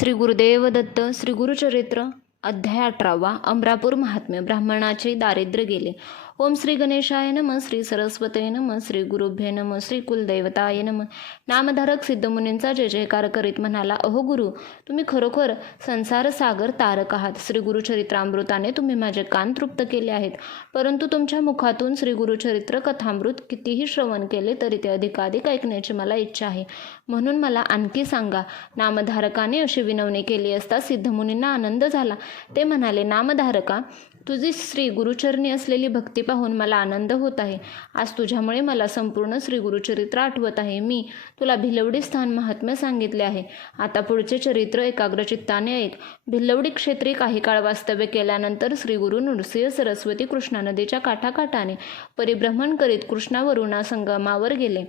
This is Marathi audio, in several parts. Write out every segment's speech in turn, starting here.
श्री गुरुदेव दत्त. श्री गुरुचरित्र अध्याय 18. अमरापूर महात्म्य. ब्राह्मणाचे दारिद्र्य गेले. ओम श्री गणेशाय नमः. श्री सरस्वते नमः. श्री गुरुभ्ये नमः. श्री कुलदैवताय नमः. नामधारक सिद्धमुनींचा जय जयकार करीत म्हणाला, अहो गुरु, तुम्ही खरोखर संसार सागर तारक आहात. श्री गुरुचरित्रामृताने तुम्ही माझे कान तृप्त केले आहेत. परंतु तुमच्या मुखातून श्री गुरुचरित्र कथामृत कितीही श्रवण केले तरी ते अधिकाधिक ऐकण्याची मला इच्छा आहे. म्हणून मला आणखी सांगा. नामधारकाने अशी विनवणी केली असता सिद्धमुनींना आनंद झाला. ते म्हणाले, नामधारका, तुझी श्री गुरुचरणी असलेली भक्ती पाहून मला आनंद होत आहे. आज तुझ्यामुळे मला संपूर्ण श्री गुरुचरित्र आठवत आहे. मी तुला भिलवडी स्थान महात्म्य सांगितले आहे. आता पुढचे चरित्र एकाग्रचित्ताने ऐक. भिलवडी क्षेत्री काही काळ वास्तव्य केल्यानंतर श्री गुरु नृसिंह सरस्वती कृष्णा नदीच्या काठाकाठाने परिभ्रमण करीत कृष्णा संगमावर गेले.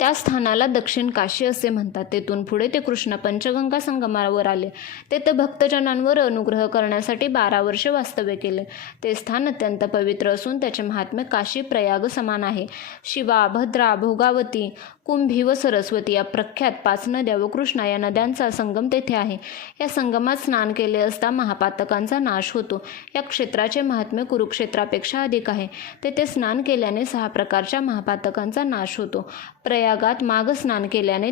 त्या स्थानाला दक्षिण काशी असे म्हणतात. तेथून पुढे ते कृष्ण पंचगंगा संगमावर आले. तेथे भक्तजनांवर अनुग्रह करण्यासाठी 12 वर्षे वास्तव्य केले. ते स्थान अत्यंत पवित्र असून त्याचे महात्म्य काशी प्रयाग समान आहे. शिवा, भद्रा, भोगावती, कुंभी व सरस्वती या प्रख्यात 5 नद्या व कृष्णा या नद्यांचा संगम तेथे आहे. या संगमात स्नान केले असता महापातकांचा नाश होतो. या क्षेत्राचे महात्म्य कुरुक्षेत्रापेक्षा अधिक आहे. तेथे स्नान केल्याने 6 प्रकारच्या महापातकांचा नाश होतो. प्रयागात माघ स्नान केल्याने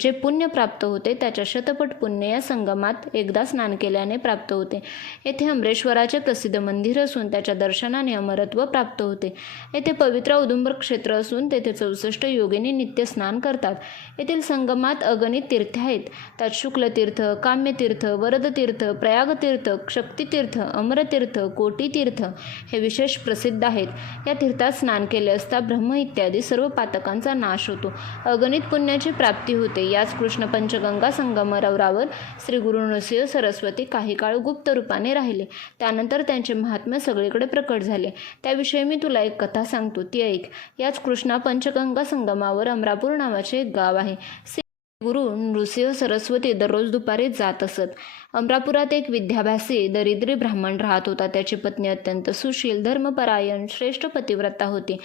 जे पुण्य प्राप्त होते त्याच्या शतपट पुण्य या संगमात एकदा स्नान केल्याने प्राप्त होते. येथे अमरेश्वराचे प्रसिद्ध मंदिर असून त्याच्या दर्शनाने अमरत्व प्राप्त होते. येथे पवित्र औदुंबर क्षेत्र असून तेथे 64 योगिनी नित्य स्नान करतात. येथील संगमात अगणित तीर्थे आहेत. त्यात शुक्लतीर्थ, काम्यतीर्थ, वरदतीर्थ, प्रयागतीर्थ, शक्तितीर्थ, अमरतीर्थ, कोटीतीर्थ हे विशेष प्रसिद्ध आहेत. या तीर्थात स्नान केले असता ब्रह्म इत्यादी सर्व पातकांचा नाश होतो. अगणित पुण्याची प्राप्ती होते. याच कृष्ण पंचगंगा संगमरवरावर श्री गुरु नृसिंह सरस्वती काही काळ गुप्त रूपाने राहिले. त्यानंतर त्यांचे महात्म्य सगळीकडे प्रकट झाले. त्याविषयी मी तुला एक कथा सांगतो, ती ऐक. याच कृष्णा पंचगंगा संगमावर अमरापूर नावाचे एक गाव आहे. गुरु नृसिंह सरस्वती दररोज दुपारी जात असत. अमरापुरात एक विद्याभ्यासी दरिद्री ब्राह्मण राहत होता. त्याची पत्नी अत्यंत सुशील, धर्मपरायण, श्रेष्ठ पतिव्रता होती.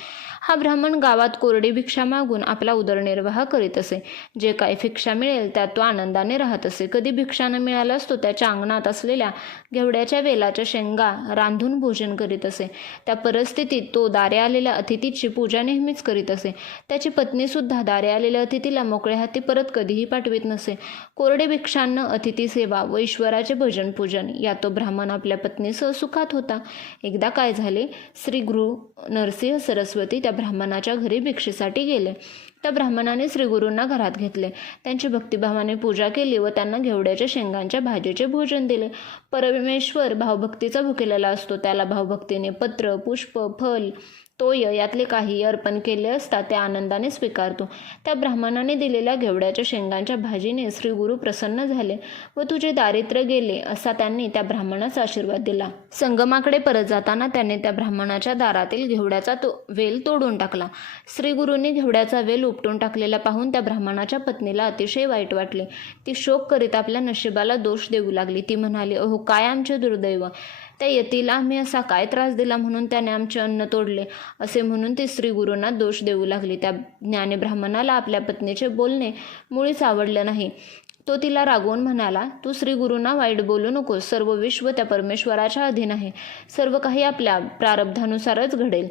हा ब्राह्मण गावात कोरडी भिक्षा मागून आपला उदरनिर्वाह करीत असे. जे काही भिक्षा मिळेल त्यात तो आनंदाने राहत असे. कधी भिक्षा न मिळाल्यास तो त्याच्या अंगणात असलेल्या घेवड्याच्या वेलाच्या शेंगा रांधून भोजन करीत असे. त्या परिस्थितीत तो दारे आलेल्या अतिथीची पूजा नेहमीच करीत असे. त्याची पत्नीसुद्धा दारे आलेल्या अतिथीला मोकळ्या हाती परत कधीही पाठवित नसे. कोरडे भिक्षांना अतिथी सेवा व ईश्वराचे भजन पूजन या तो ब्राह्मण आपल्या पत्नीसह सुखात होता. एकदा काय झाले, श्री गुरु नरसिंह सरस्वती त्या ब्राह्मणाच्या घरी भिक्षेसाठी गेले. त्या ब्राह्मणाने श्री गुरूंना घरात घेतले. त्यांची भक्तिभावाने पूजा केली व त्यांना घेवड्याच्या शेंगांच्या भाजीचे भोजन दिले. परमेश्वर भावभक्तीचा भुकेलेला असतो. त्याला भावभक्तीने पत्र, पुष्प, फल, तोय यातले काही अर्पण केले असता ते आनंदाने स्वीकारतो. त्या ब्राह्मणाने दिलेल्या घेवड्याच्या शेंगांच्या भाजीने श्री गुरु प्रसन्न झाले व तुझे दारिद्र्य गेले असा त्यांनी त्या ब्राह्मणाचा आशीर्वाद दिला. संगमाकडे परत जाताना त्याने त्या ब्राह्मणाच्या दारातील घेवड्याचा वेल तोडून टाकला. श्री गुरूंनी घेवड्याचा वेल उपटून टाकलेला पाहून त्या ब्राह्मणाच्या पत्नीला अतिशय वाईट वाटले. ती शोक करीत आपल्या नशिबाला दोष देऊ लागली. ती म्हणाली, अहो काय आमचे दुर्दैव, त्या यतीला आम्ही असा काय त्रास दिला म्हणून त्याने आमचे अन्न तोडले, असे म्हणून ती श्री गुरूंना दोष देऊ लागली. त्या ज्ञानी ब्राह्मणाला आपल्या पत्नीचे बोलणे मुळीच आवडले नाही. तो तिला रागवून म्हणाला, तू श्री गुरूंना वाईट बोलू नकोस. सर्व विश्व त्या परमेश्वराच्या अधीन आहे. सर्व काही आपल्या प्रारब्धानुसारच घडेल.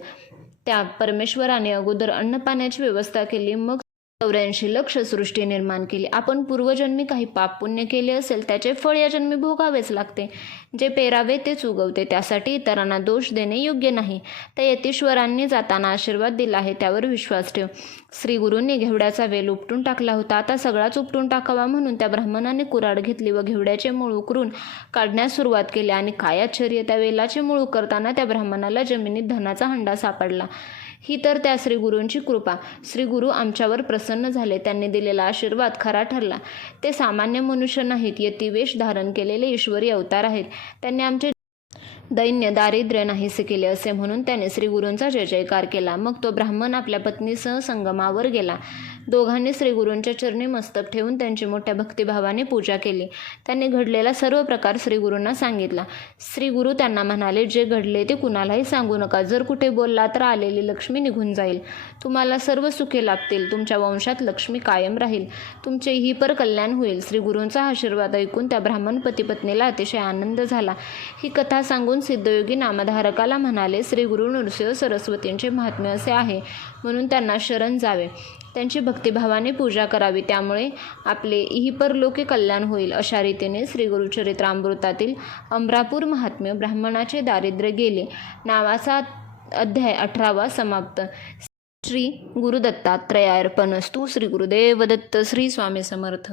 त्या परमेश्वराने अगोदर अन्नपाण्याची व्यवस्था केली, मग 84 लक्ष सृष्टी निर्माण केली. आपण पूर्वजन्मी काही पाप पुण्य केले असेल त्याचे फळ या जन्मी भोगावेच लागते. जे पेरावे तेच उगवते. त्यासाठी इतरांना दोष देणे योग्य नाही. त्या यतीश्वरांनी जाताना आशीर्वाद दिला आहे, त्यावर विश्वास ठेव. श्री गुरूंनी घेवड्याचा वेल उपटून टाकला होता. आता सगळाच उपटून टाकावा म्हणून त्या ब्राह्मणाने कुऱ्हाड घेतली व घेवड्याचे मूळ उकरून काढण्यास सुरुवात केली. आणि काय आश्चर्य, त्या वेलाचे मूळ करताना त्या ब्राह्मणाला जमिनीत धनाचा हंडा सापडला. ही तर त्या श्री गुरूंची कृपा. श्री गुरु आमच्यावर प्रसन्न झाले. त्यांनी दिलेला आशीर्वाद खरा ठरला. ते सामान्य मनुष्य नाहीत, यतिवेश धारण केलेले ईश्वरी अवतार आहेत. त्यांनी आमचे दैन्य दारिद्र्य नाहीसे केले असे म्हणून त्याने श्री गुरूंचा जय जयकार केला. मग तो ब्राह्मण आपल्या पत्नीसह संगमावर गेला. दोघांनी श्री गुरूंच्या चरणी मस्तक ठेवून त्यांची मोठ्या भक्तिभावाने पूजा केली. त्यांनी घडलेला सर्व प्रकार श्री गुरूंना सांगितला. श्री गुरु त्यांना म्हणाले, जे घडले ते कुणालाही सांगू नका. जर कुठे बोलला तर आलेली लक्ष्मी निघून जाईल. तुम्हाला सर्व सुखे लाभतील. तुमच्या वंशात लक्ष्मी कायम राहील. तुमचे इहपर कल्याण होईल. श्री गुरूंचा आशीर्वाद ऐकून त्या ब्राह्मण पती पत्नीला अतिशय आनंद झाला. ही कथा सांगून सिद्धयोगी नामधारकाला म्हणाले, श्री गुरु नृसिंह सरस्वतींचे महात्म्य असे आहे, म्हणून त्यांना शरण जावे. त्यांची भक्तिभावाने पूजा करावी, त्यामुळे आपले इहपरलोकी कल्याण होईल. अशा रीतीने श्री गुरुचरित्रामृतातील अमरापूर महात्म्य ब्राह्मणाचे दारिद्र्य गेले नावाचा अध्याय 18वा समाप्त. श्री गुरुदत्तात्रयार्पणस्तु. श्री गुरुदेव दत्त. श्री स्वामी समर्थ.